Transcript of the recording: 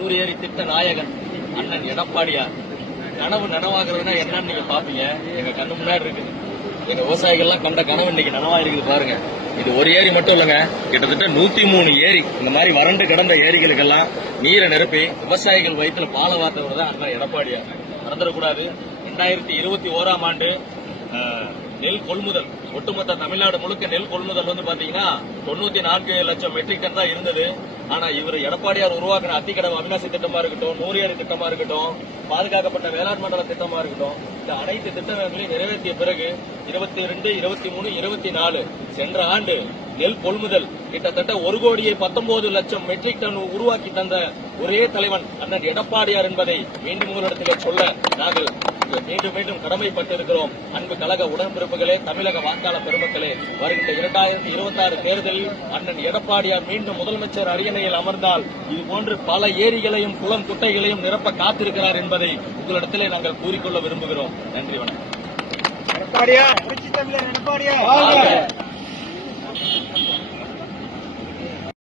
நூறு ஏரி திட்ட நாயகன் அண்ணன் எடப்பாடியார். கனவு நனவாகிறதுனா என்னன்னு நீங்க பாப்பீங்க. எங்க கண்ணு முன்னாடி இருக்குது எங்க விவசாயிகள்லாம் கண்ட கனவு இன்னைக்கு நனவா இருக்குது பாருங்க. இது ஒரு ஏரி மட்டும் இல்லைங்க. கிட்டத்தட்ட நூத்தி மூணு ஏரி. இந்த மாதிரி வறண்டு கிடந்த ஏரிகளுக்கெல்லாம் நீரை நிரப்பி விவசாயிகள் வயிற்றுல பால வார்த்தவர் தான் அண்ணா எடப்பாடியார். மறந்துடக்கூடாது. ரெண்டாயிரத்தி இருபத்தி ஓராம் ஆண்டு நெல் கொள்முதல் ஒட்டுமொத்த தமிழ்நாடு முழுக்க நெல் கொள்முதல் வந்து பாத்தீங்கன்னா தொண்ணூத்தி நான்கு லட்சம் மெட்ரிக் டன் தான் இருந்தது. ஆனா இவர் எடப்பாடியார் உருவாக்கின அத்திக்கடம் அவிநாசி திட்டமா இருக்கட்டும் நூறியாறு திட்டமா இருக்கட்டும் பாதுகாக்கப்பட்ட வேளாண் மண்டல திட்டமா இருக்கட்டும் இந்த அனைத்து திட்டங்களையும் நிறைவேற்றிய பிறகு இருபத்தி ரெண்டு இருபத்தி மூணு இருபத்தி நாலு. சென்ற ஆண்டு நெல் கொள்முதல் கிட்டத்தட்ட ஒரு கோடியே பத்தொன்பது லட்சம் மெட்ரிக் டன் உருவாக்கி தந்த ஒரே தலைவன் அண்ணன் எடப்பாடியார் என்பதை மீண்டும் உங்களிடத்திலே சொல்ல நாங்கள் மீண்டும் மீண்டும் கடமைப்பட்டிருக்கிறோம். அன்பு கழக உடன்பிறப்புகளே தமிழக வாக்காளர் பெருமக்களே வருகின்ற இரண்டாயிரத்தி இருபத்தி ஆறு தேர்தலில் அண்ணன் எடப்பாடியார் மீண்டும் முதலமைச்சர் அரியணையில் அமர்ந்தால் இது போன்று பல ஏரிகளையும் குளம் குட்டைகளையும் நிரப்ப காத்திருக்கிறார் என்பதை உங்களிடத்திலே நாங்கள் கூறிக்கொள்ள விரும்புகிறோம். நன்றி வணக்கம். எடப்பாடியா புரட்சி தமிழர் எடப்பாடியா